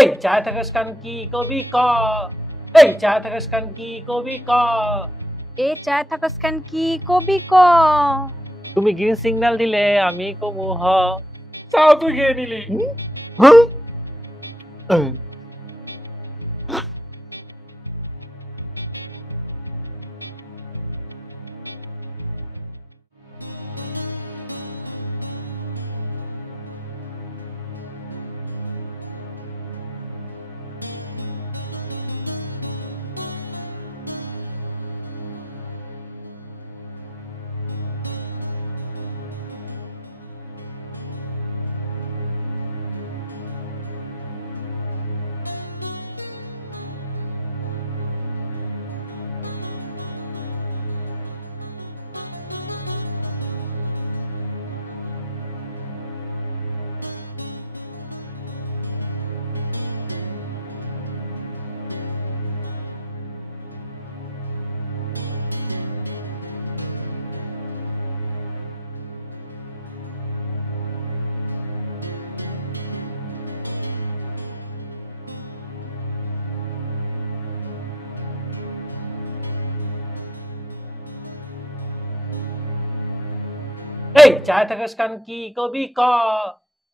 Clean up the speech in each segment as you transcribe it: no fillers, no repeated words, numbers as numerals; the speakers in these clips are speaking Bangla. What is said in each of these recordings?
এই চায় থাকাস কান কি কবি ক এই চায় থাকাস কান কি কবি ক এ চায় থাকাস কেন কি কবি ক তুমি গ্রিন সিগন্যাল দিলে আমি কমু হ চাও তুই খেয়ে নিলি এই চায় থাকাস কান কি কবি ক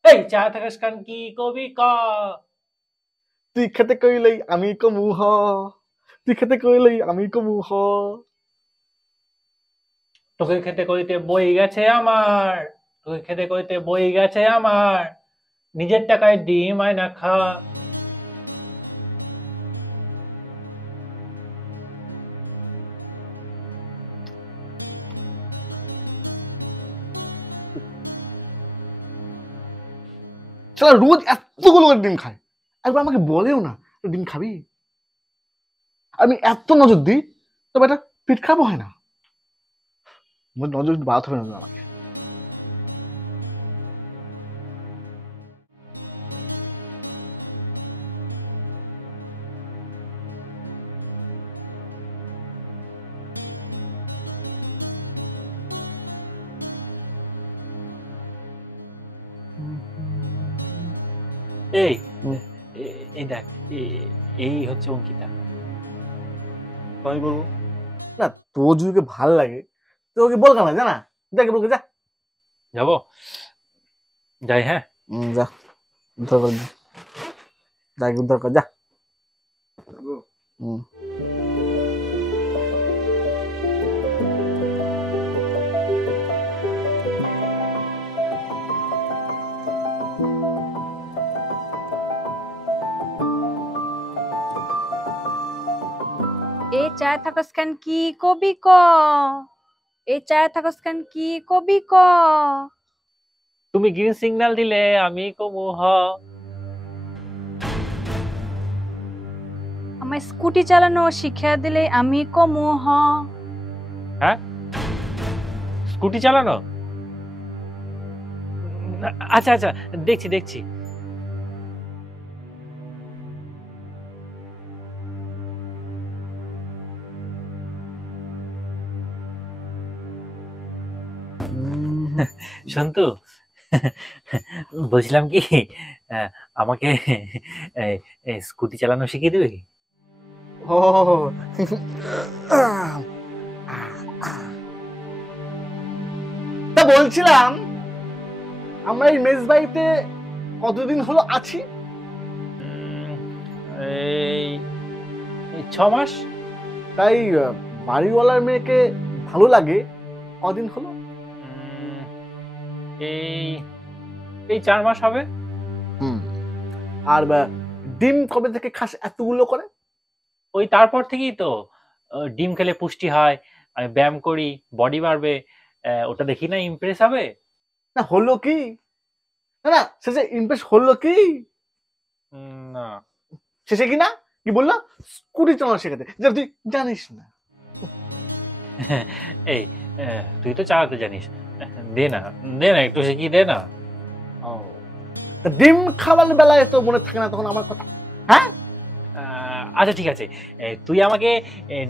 এই চায় থাকাস কান কি কবি ক তুই খেতে কইলেই আমি কমু হ তুই খেতে কইলেই আমি কমু হ তোকে খেতে কইতে বই গেছে আমার তোকে খেতে কইতে বই গেছে আমার নিজের টাকায় ডিম আয়না খা শালা রোজ এতগুলো করে ডিম খায় একবার আমাকে বলেও না ডিম খাবি আমি এত নজর দিই তবে এটা পিঠ খাবো হয় না নজর বাড়াতে হবে না আমাকে এই এই দেখ এই হচ্ছে অঙ্কিতা আমি বলবো না তোর যদি ভাল লাগে তো ওকে বল কেন জানা দেখে বলকে যা যাবো যাই হ্যাঁ যা দরকার যাই দরকার যা এ চায় থাকাস কেন কি কবি ক এ চায় থাকাস কেন কি কবি ক তুমি গ্রিন সিগন্যাল দিলে আমি কমু হ আমায় স্কুটি চালানো শিখিয়ে দিলে আমি কমু হ হ্যাঁ স্কুটি চালানো আচ্ছা আচ্ছা দেখছি দেখছি সন্তু বলছিলাম কি আমাকে স্কুটি চালানো শিখিয়ে দিবি ও তা বলছিলাম আমরা এই মেস বাড়িতে কতদিন হলো আছি এই 6 মাস তাই বাড়িওয়ালার মেয়েকে ভালো লাগে কদিন হলো এই 4 মাস হবে আর ডিম কবে থেকে খাস এতগুলো করে ওই তারপর থেকেই তো ডিম খেলে পুষ্টি হয় আমি ব্যায়াম করি বডি বাড়বে ওটা দেখি না ইমপ্রেস হবে না হলো কি না শেষে ইমপ্রেস হলো কি না শেষে কি না কি বললো স্কুটি চালানো শেখাতে যেটা তুই জানিস না এই তুই তো চালাতে জানিস দে না একটু শিখিয়ে দে না ডিম খাওয়ার বেলায় তো মনে থাকে না তখন আমার কথা হ্যাঁ আচ্ছা ঠিক আছে তুই আমাকে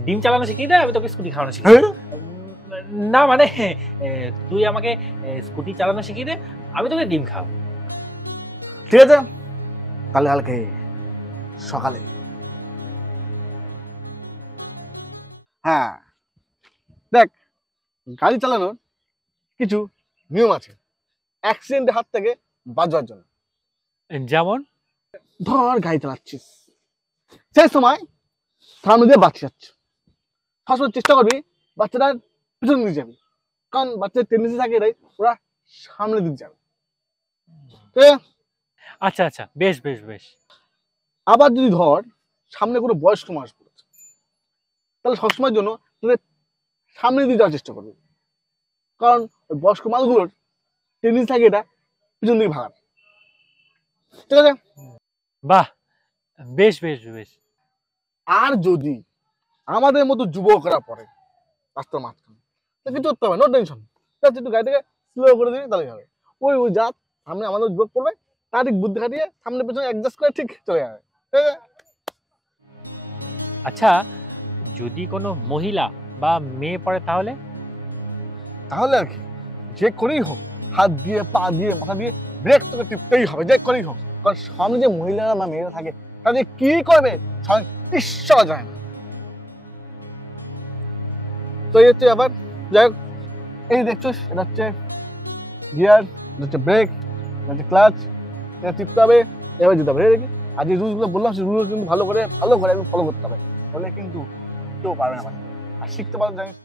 ডিম চালানো শিখিয়ে দে আমি তোকে স্কুটি খাওয়ানো শিখিয়ে দেব না মানে তুই আমাকে স্কুটি চালানো শিখিয়ে দে আমি তোকে ডিম খাওয়াবো ঠিক আছে তাহলে কালকে সকালে। হ্যাঁ দেখ, গাড়ি চালানোর কিছু নিয়ম আছে অ্যাক্সিডেন্টের হাত থেকে বাঁচার জন্য। যেমন? ধর গাড়ি চালাচ্ছিস, সেই সময় সামনে দিয়ে বাচ্চা যাচ্ছে, সবসময় চেষ্টা করবি বাচ্চাটার পিছন দিকে যাবি, কারণ বাচ্চাদের টেন্ডেন্সি থাকে এটাই ওরা সামনে দিকে যাবে। ঠিক আছে? আচ্ছা আচ্ছা, বেশ বেশ বেশ। আবার যদি ধর সামনে কোনো বয়স্ক মানুষ পড়েছে, তাহলে সবসময়ের জন্য তোদের সামনে দিয়ে যাওয়ার চেষ্টা করবি, কারণ ওই বয়স্ক মানুষগুলোর টেন্ডেন্সি থাকে এটা পিছন দিকে ভাগার। ঠিক আছে? বাহ, বেশ বেশ বেশ। আর যদি আমাদের মতো যুবকরা পড়ে রাস্তার মাঝখানে, তো কিছু করতে হবে, নো টেনশন, একটু গাড়িটাকে স্লো করে দিবি তাহলে হবে। ওই ওই যা সামনে আমাদের যুবক পড়বে তার ঠিক বুদ্ধি খাটিয়ে সামনে পেছনে অ্যাডজাস্ট করে ঠিক চলে যাবে। ঠিক আছে? আচ্ছা, যদি কোনো মহিলা বা মেয়ে পড়ে তাহলে? তাহলে আর কি, যে করেই হোক হাত দিয়ে পা দিয়ে মাথা দিয়ে ব্রেক তোকে টিপতেই হবে, যে করেই হোক, কারণ সামনে যে মহিলারা বা মেয়েরা থাকে তাদের কি করবে ঈশ্বর যায় না। তো এই হচ্ছে ব্যাপার। যাই হোক, এই দেখছিস এটা হচ্ছে গিয়ার, এটা হচ্ছে ব্রেক, এটা হচ্ছে ক্লাচ, এটা টিপতে হবে, এবার যেতে হবে। দেখি আর যে রুলসগুলো বললাম সেই রুলগুলো কিন্তু ভালো করে একদম ফলো করতে হবে, তাহলে কিন্তু কেউ পারবে না বাঁচতে। আর শিখতে পারো জানিস।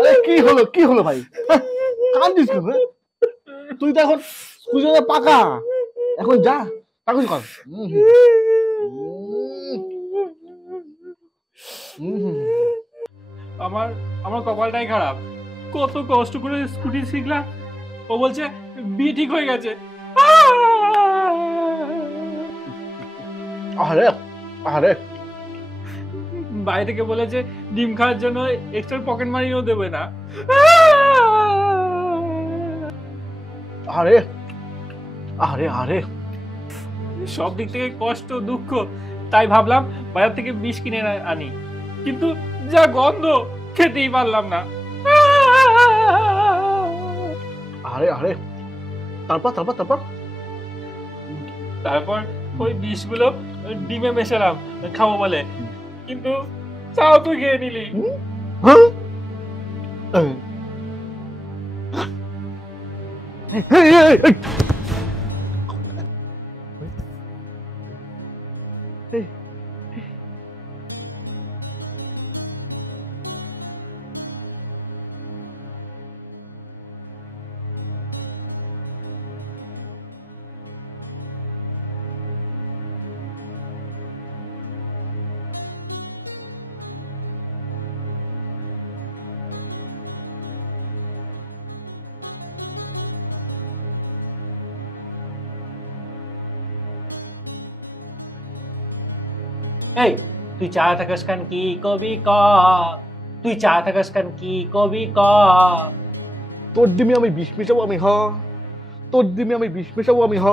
আরে কি হলো ভাই, কাঁদছিস কেন? তুই তো এখন স্কুলে পাকা, এখন যা কাগজ কর। আমার আমার কপালটাই খারাপ, কত কষ্ট করে স্কুটি শিখলাম, ও বলছে বিয়ে ঠিক হয়ে গেছে। আরে আরে, বাইরে থেকে বলেছে ডিম খাওয়ার জন্য এক্সট্রা পকেট মানিও দেবে না। আরে আরে আরে, সব দিক থেকে কষ্ট দুঃখ, তাই ভাবলাম বাজার থেকে বিষ কিনে আনি, কিন্তু যা গন্ধ, খেতেই পারলাম না। আরে আরে, তারপর তারপর তারপর তারপর ওই বিষগুলো ডিমে মেশালাম খাবো বলে, কিন্তু চাও তুই খেয়ে নিলি। এই তুই চা থাকাস কান কি কবি ক, তুই চা থাকাস কান কি কবি ক। তোর ডিমে আমি বিষ মেশাবো আমি হ, তোর ডিমে আমি বিষ মেশাবো আমি হ।